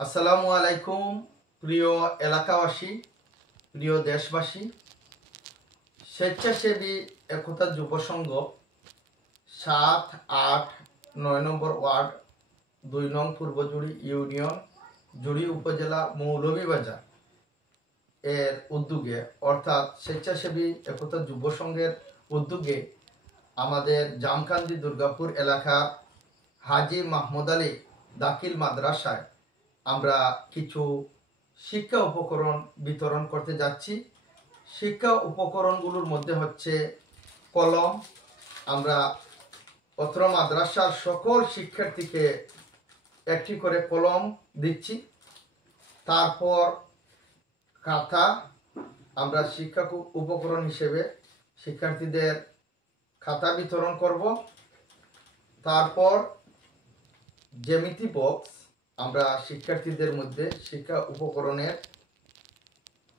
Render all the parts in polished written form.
আসসালামু আলাইকুম প্রিয় এলাকাবাসী, প্রিয় দেশবাসী। স্বেচ্ছাসেবী একতা যুব সংঘ ৭, ৮, ৯ নম্বর ওয়ার্ড ২ নং পূর্বজুড়ি ইউনিয়ন, জুড়ি উপজেলা, মৌলভীবাজার এর উদ্যোগে, অর্থাৎ স্বেচ্ছাসেবী একতা যুব সংঘের উদ্যোগে আমাদের জামকান্দি দুর্গাপুর এলাকার হাজী মাহমুদ আলী দাখিল মাদ্রাসায় আমরা কিছু শিক্ষা উপকরণ বিতরণ করতে যাচ্ছি। শিক্ষা উপকরণগুলোর মধ্যে হচ্ছে কলম। আমরা অত্র মাদ্রাসার সকল শিক্ষার্থীকে একটি করে কলম দিচ্ছি। তারপর খাতা, আমরা শিক্ষা উপকরণ হিসেবে শিক্ষার্থীদের খাতা বিতরণ করব। তারপর জ্যামিতি বক্স, আমরা শিক্ষার্থীদের মধ্যে শিক্ষা উপকরণের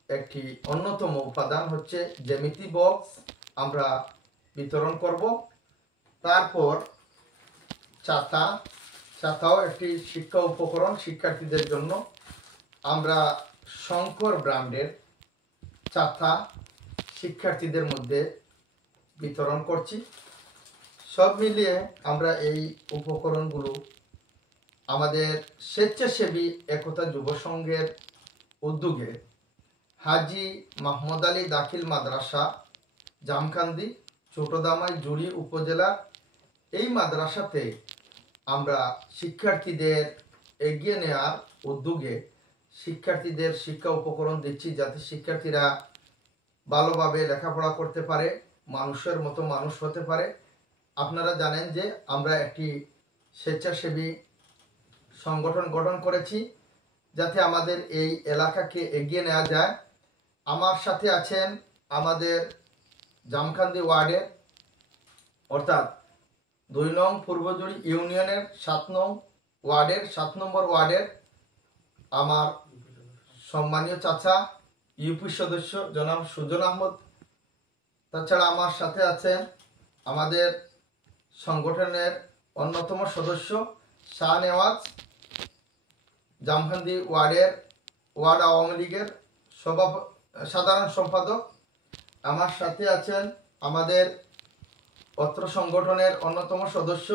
একটি অন্যতম উপাদান হচ্ছে জ্যামিতি বক্স, আমরা বিতরণ করব। তারপর ছাতাও একটি শিক্ষা উপকরণ শিক্ষার্থীদের জন্য। আমরা শঙ্কর ব্র্যান্ডের ছাতা শিক্ষার্থীদের মধ্যে বিতরণ করছি। সব মিলিয়ে আমরা এই উপকরণগুলো আমাদের স্বেচ্ছাসেবী একতা যুব সংঘের উদ্যোগে হাজী মাহমুদ আলী দাখিল মাদ্রাসা, জামকান্দি, ছোটদামাই, জুড়ি উপজেলা, এই মাদ্রাসাতে আমরা শিক্ষার্থীদের এগিয়ে নেওয়ার উদ্যোগে শিক্ষার্থীদের শিক্ষা উপকরণ দিচ্ছি, যাতে শিক্ষার্থীরা ভালোভাবে লেখাপড়া করতে পারে, মানুষের মতো মানুষ হতে পারে। আপনারা জানেন যে আমরা একটি স্বেচ্ছাসেবী সংগঠন গঠন করেছি, যাতে আমাদের এই এলাকাকে এগিয়ে নেওয়া যায়। আমার সাথে আছেন আমাদের জামকান্দি ওয়ার্ডের, অর্থাৎ ২ নং পূর্বজুড়ি ইউনিয়নের ৭ নং ওয়ার্ডের ৭ নম্বর ওয়ার্ডের আমার সম্মানীয় চাচা ইউপি সদস্য জনাব সুজন আহমদ। তাছাড়া আমার সাথে আছেন আমাদের সংগঠনের অন্যতম সদস্য শাহ নেওয়াজ, জামকান্দি ওয়ার্ড আওয়ামী লীগের সাধারণ সম্পাদক। আমার সাথে আছেন আমাদের অত্র সংগঠনের অন্যতম সদস্য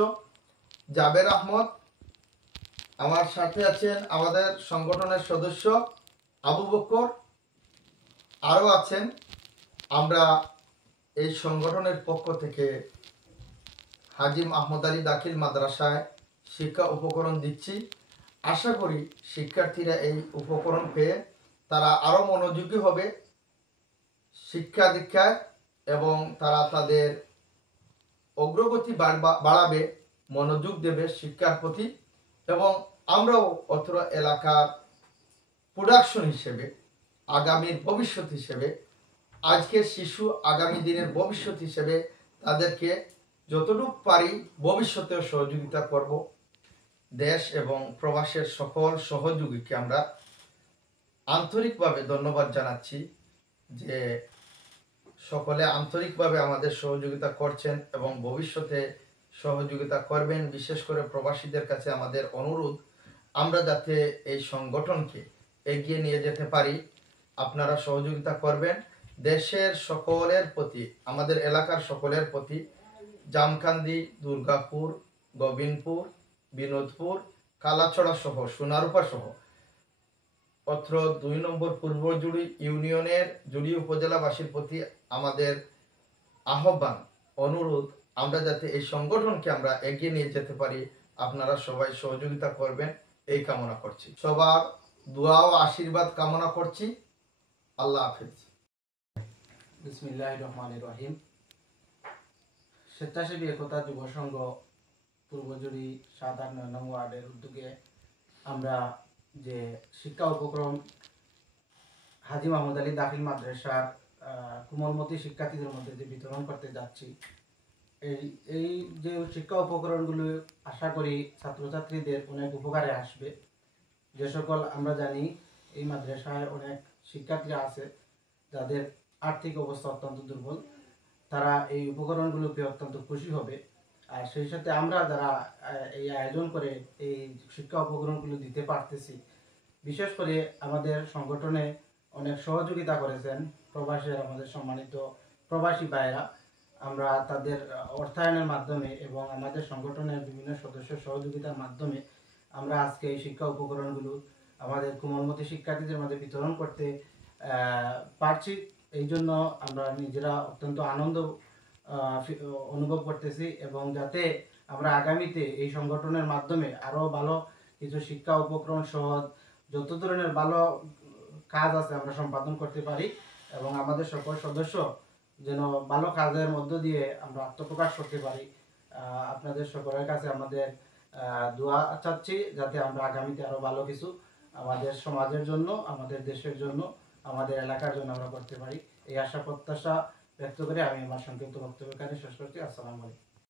জাবের আহমদ। আমার সাথে আছেন আমাদের সংগঠনের সদস্য আবু বকর। আরও আছেন। আমরা এই সংগঠনের পক্ষ থেকে হাজী মাহমুদ আলী দাখিল মাদ্রাসায় শিক্ষা উপকরণ দিচ্ছি। আশা করি শিক্ষার্থীরা এই উপকরণ পেয়ে তারা আরও মনোযোগী হবে শিক্ষা দীক্ষায়, এবং তারা তাদের অগ্রগতি বাড়াবে, মনোযোগ দেবে শিক্ষার প্রতি। এবং আমরাও অত্র এলাকার প্রোডাকশন হিসেবে, আগামীর ভবিষ্যৎ হিসেবে, আজকের শিশু আগামী দিনের ভবিষ্যৎ হিসেবে তাদেরকে যতটুকু পারি ভবিষ্যতেও সহযোগিতা করব। দেশ এবং প্রবাসের সকল সহযোগীকে আমরা আন্তরিকভাবে ধন্যবাদ জানাচ্ছি যে সকলে আন্তরিকভাবে আমাদের সহযোগিতা করছেন এবং ভবিষ্যতে সহযোগিতা করবেন। বিশেষ করে প্রবাসীদের কাছে আমাদের অনুরোধ, আমরা যাতে এই সংগঠনকে এগিয়ে নিয়ে যেতে পারি, আপনারা সহযোগিতা করবেন। দেশের সকলের প্রতি, আমাদের এলাকার সকলের প্রতি, জামকান্দি, দুর্গাপুর, গোবিন্দপুর, বিনোদপুর, কালাছড়া সহ, সোনারূপা সহ অত্র ২ নম্বর পূর্বজুড়ি ইউনিয়নের জুড়ি উপজেলাবাসীর প্রতি আমাদের আহ্বান, অনুরোধ, আমরা যাতে এই সংগঠনকে আমরা এগিয়ে নিয়ে যেতে পারি, আপনারা সবাই সহযোগিতা করবেন এই কামনা করছি। সবার দোয়া ও আশীর্বাদ কামনা করছি। আল্লাহ হাফেজ। বিসমিল্লাহির রহমানির রহিম। স্বেচ্ছাসেবী একতা যুব সংঘ পূর্বজুড়ি ৭ আর ৯ নং ওয়ার্ডের উদ্যোগে আমরা যে শিক্ষা উপক্রম হাজী মাহমুদ আলী দাখিল মাদ্রাসার কোমলমতি শিক্ষার্থীদের মধ্যে যে বিতরণ করতে যাচ্ছি, এই যে শিক্ষা উপকরণগুলো আশা করি ছাত্রছাত্রীদের অনেক উপকারে আসবে। যে সকল আমরা জানি এই মাদ্রাসায় অনেক শিক্ষার্থীরা আছে যাদের আর্থিক অবস্থা অত্যন্ত দুর্বল, তারা এই উপকরণগুলো পেয়ে অত্যন্ত খুশি হবে। আর সেই সাথে আমরা যারা এই আয়োজন করে এই শিক্ষা উপকরণগুলো দিতে পারতেছি, বিশেষ করে আমাদের সংগঠনে অনেক সহযোগিতা করেছেন প্রবাসের আমাদের সম্মানিত প্রবাসী ভাইয়েরা। আমরা তাদের অর্থায়নের মাধ্যমে এবং আমাদের সংগঠনের বিভিন্ন সদস্য সহযোগিতার মাধ্যমে আমরা আজকে এই শিক্ষা উপকরণগুলো আমাদের কোমলমতি শিক্ষার্থীদের মধ্যে বিতরণ করতে পারছি। এই জন্য আমরা নিজেরা অত্যন্ত আনন্দ অনুভব করতেছি, এবং যাতে আমরা আগামীতে এই সংগঠনের মাধ্যমে আরও ভালো কিছু শিক্ষা উপকরণ সহ যত ধরনের ভালো কাজ আছে আমরা সম্পাদন করতে পারি, এবং আমাদের সকল সদস্য যেন ভালো কাজের মধ্য দিয়ে আমরা আত্মপ্রকাশ করতে পারি। আপনাদের সকলের কাছে আমাদের দোয়া চাচ্ছি, যাতে আমরা আগামীতে আরও ভালো কিছু আমাদের সমাজের জন্য, আমাদের দেশের জন্য, আমাদের এলাকার জন্য আমরা করতে পারি। এই আশা প্রত্যাশা ব্যক্ত করে আমি আমার সংক্ষিপ্ত বক্তব্য এখানে শেষ করছি। আসসালামু আলাইকুম।